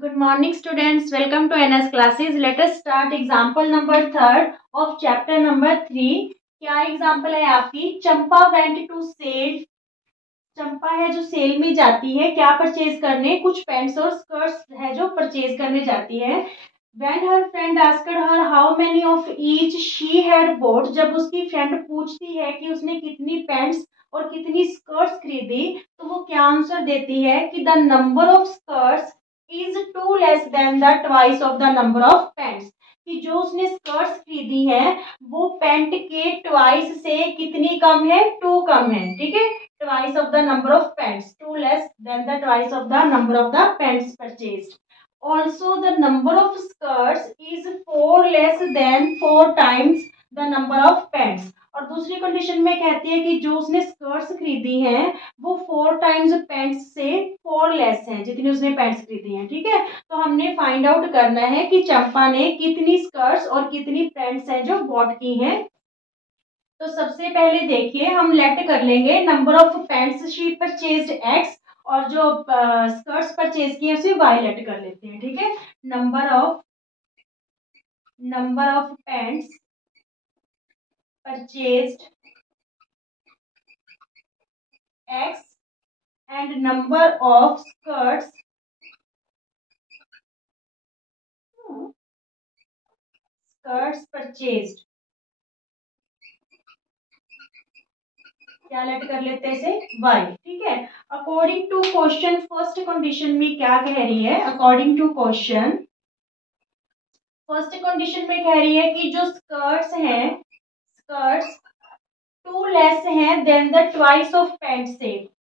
Good morning, students. Welcome to NS classes. Let us start example number third of chapter number 3. क्या example है आपकी? चंपा went to cell. चंपा है जो cell में जाती है क्या परचेज करने? कुछ पैंट्स और स्कर्ट्स है जो परचेज करने जाती है. When her friend asked her how many of each she had bought, जब उसकी फ्रेंड पूछती है कि उसने कितनी पैंट्स और कितनी स्कर्ट्स खरीदी, तो वो क्या आंसर देती है कि the number of skirts is two less than the twice of the number of pants. कि जो उसने स्कर्ट्स खरीदी है वो पैंट के ट्वाइस से कितनी कम है? टू कम है. ठीक है, twice of the number of pants, two less than the twice of the number of the pants purchased. Also, the number of skirts is 4 less than 4 times the number of pants. और दूसरी condition में कहती है कि जो उसने skirts खरीदी हैं वो 4 टाइम्स पैंट्स से 4 लेस हैं जितनी उसने पैंट्स खरीदी हैं. ठीक है, तो हमने फाइंड आउट करना है कि चंपा ने कितनी स्कर्ट्स और कितनी पैंट्स हैं जो बॉट की हैं. तो सबसे पहले देखिए हम लेट कर लेंगे number of pants she purchased x और जो स्कर्ट्स परचेज किए उसे वाई लेट कर लेते हैं. ठीक है, number of pants purchased x and number of skirts purchased. क्या लेट कर लेते हैं इसे? वाई. ठीक है, according to question first condition में क्या कह रही है? According to question first condition में कह रही है कि जो स्कर्ट्स हैं स्कर्ट्स टू लेस हैं than the twice of pants से.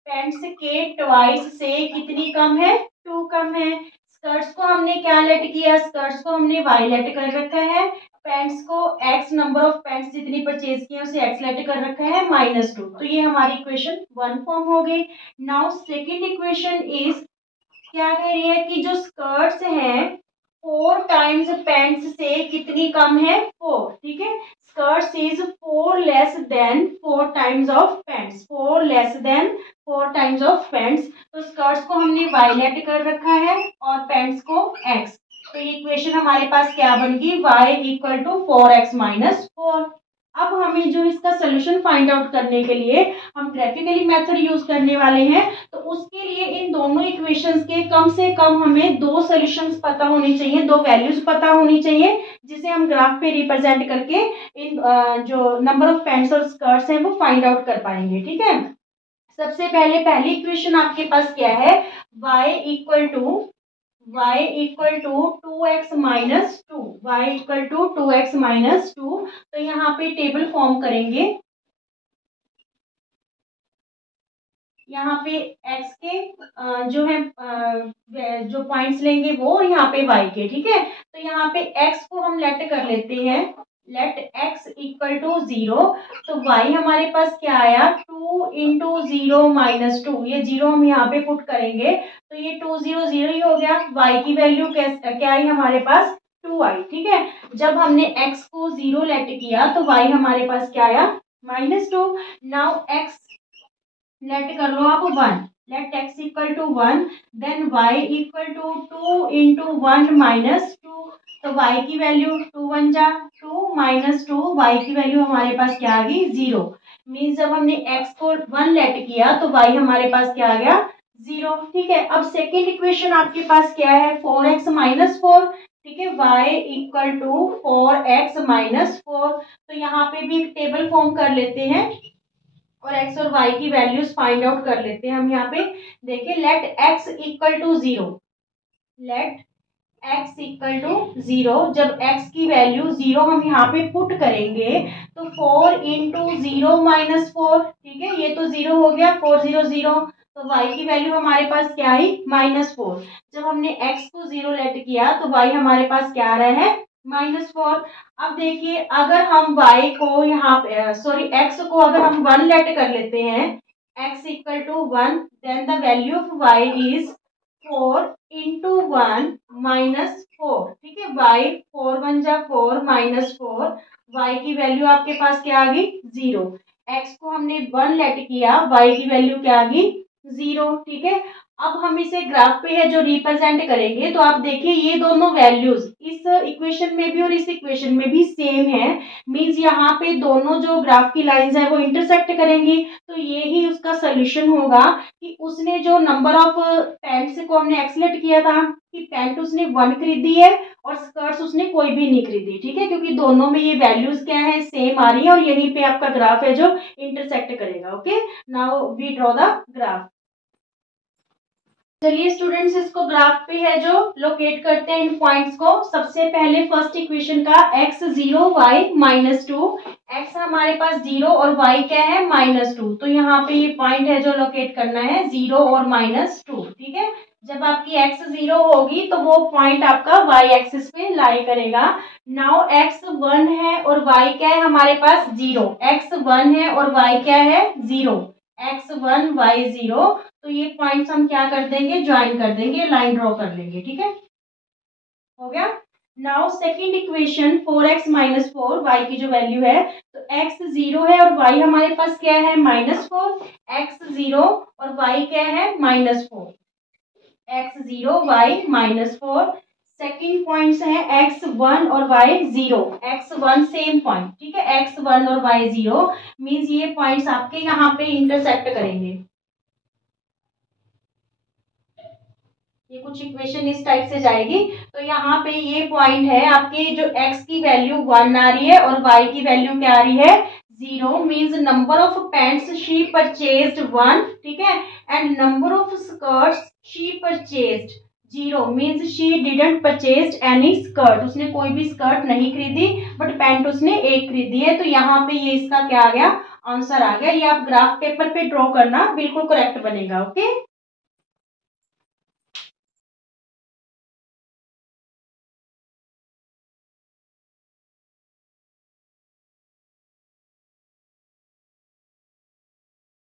पैंट्स के ट्वाइस से कितनी कम है? टू कम है. स्कर्ट्स को हमने क्या लेट किया? स्कर्ट्स को हमने वाई लेट कर रखा है. पैंट्स को एक्स नंबर ऑफ पैंट्स जितनी परचेज की है उसे एक्स लेट कर रखा है -2. तो ये हमारी इक्वेशन 1 फॉर्म हो गई. नाउ सेकेंड इक्वेशन इज क्या कह रही है कि जो स्कर्ट्स हैं 4 टाइम्स पैंट्स से कितनी कम है? 4. ठीक है, skirts is 4 less than 4 times of pants. 4 less than 4 times of pants. तो स्कर्ट्स को हमने वाई लेट कर रखा है और पैंट्स को एक्स. तो ये इक्वेशन हमारे पास क्या बन गई? y equal to 4x minus 4. अब हमें जो इसका सोल्यूशन फाइंड आउट करने के लिए हम ग्राफिकली मेथड यूज करने वाले हैं. तो उसके लिए इन दोनों इक्वेशंस के कम से कम हमें दो सॉल्यूशंस पता होनी चाहिए, दो वैल्यूज पता होनी चाहिए जिसे हम ग्राफ पे रिप्रेजेंट करके इन जो नंबर ऑफ पैंट्स और स्कर्ट्स हैं वो फाइंड आउट कर पाएंगे. ठीक है, सबसे पहले पहली इक्वेशन आपके पास क्या है? y equal to 2x minus 2. y equal to 2x minus 2. तो यहाँ पे टेबल फॉर्म करेंगे. यहाँ पे x के जो है जो पॉइंट्स लेंगे वो और यहाँ पे y के. ठीक है, तो यहाँ पे x को हम लेट कर लेते हैं. Let x equal to 0. तो y हमारे पास क्या आया? 2 इंटू 0 माइनस 2. ये 0 हम यहाँ पे पुट करेंगे तो ये 2 0 0 ही हो गया. y की वैल्यू क्या आई हमारे पास? 2 आई. ठीक है, जब हमने x को 0 लेट किया तो y हमारे पास क्या आया? -2. नाउ x लेट कर लो आप 1. Let x equal to 1. Then y equal to 2 into 1 minus 2. तो y की वैल्यू 2 1 जा 2 माइनस 2. y की वैल्यू हमारे पास क्या आ गई? 0. मीन्स जब हमने x को 1 लेट किया तो y हमारे पास क्या आ गया? 0. ठीक है, अब सेकेंड इक्वेशन आपके पास क्या है? 4x minus 4. ठीक है, y equal to 4x minus 4. तो यहाँ पे भी एक टेबल फॉर्म कर लेते हैं और x और y की वैल्यूज फाइंड आउट कर लेते हैं. हम यहाँ पे देखिए let x equal to 0. Let x equal to 0. जब x की वैल्यू 0 हम यहाँ पे पुट करेंगे तो 4 इंटू 0 माइनस 4. ठीक है, ये तो 0 हो गया. 4 0 0. तो y की वैल्यू हमारे पास क्या आई? -4. जब हमने x को 0 लेट किया तो y हमारे पास क्या आ रहा है? -4. अब देखिए अगर हम y को यहाँ पे x को अगर हम 1 लेट कर लेते हैं x equal to 1 then the value of y is 4 into 1 minus 4. ठीक है, y 4 1 जा 4 माइनस 4. y की वैल्यू आपके पास क्या आ गई? 0. x को हमने 1 लेट किया, y की वैल्यू क्या आ गई? 0. ठीक है, अब हम इसे ग्राफ पे है जो रिप्रेजेंट करेंगे, तो आप देखिए ये दोनों वैल्यूज इस इक्वेशन में भी और इस इक्वेशन में भी सेम है। मींस यहाँ पे दोनों जो ग्राफ की लाइंस है वो इंटरसेक्ट करेंगी, तो ये ही उसका सोल्यूशन होगा कि उसने जो नंबर ऑफ पैंट्स को हमने एक्सलेट किया था कि पैंट उसने 1 खरीदी है और स्कर्ट्स उसने कोई भी नहीं खरीदी, ठीक है, क्योंकि दोनों में ये वैल्यूज क्या है, सेम आ रही है और यहीं पे आपका ग्राफ है जो इंटरसेक्ट करेगा। Okay, now we draw the graph. चलिए स्टूडेंट्स, इसको ग्राफ पे है जो लोकेट करते हैं इन पॉइंट्स को। सबसे पहले फर्स्ट इक्वेशन का x0 y -2, x हमारे पास 0 और y क्या है -2, तो यहाँ पे ये पॉइंट है जो लोकेट करना है 0 और -2, ठीक है। जब आपकी x 0 होगी तो वो पॉइंट आपका y एक्सिस पे लाई करेगा। नाउ x 1 है और y क्या है हमारे पास 0, x 1 है और y क्या है 0, x1 y0, तो ये पॉइंट्स हम क्या कर देंगे, ज्वाइन कर देंगे, लाइन ड्रॉ कर लेंगे, ठीक है, हो गया। Now second equation 4x -4, y की जो वैल्यू है, तो x 0 है और y हमारे पास क्या है -4, x 0 और y क्या है -4, x 0 y -4। सेकेंड पॉइंट्स है x1 और y0, x1 सेम पॉइंट, ठीक है, x1 और y0 मींस ये पॉइंट्स आपके यहाँ पे इंटरसेक्ट करेंगे। ये कुछ इक्वेशन इस टाइप से जाएगी, तो यहाँ पे ये पॉइंट है आपके जो x की वैल्यू 1 आ रही है और y की वैल्यू क्या आ रही है 0, means number of pants she purchased 1, ठीक है, and number of skirts she purchased 0, means she didn't purchased any skirt, उसने कोई भी स्कर्ट नहीं खरीदी बट पैंट उसने एक खरीदी है, तो यहाँ पे ये इसका क्या आ गया, आंसर आ गया। ये आप ग्राफ पेपर पे ड्रॉ करना, बिल्कुल करेक्ट बनेगा। ओके।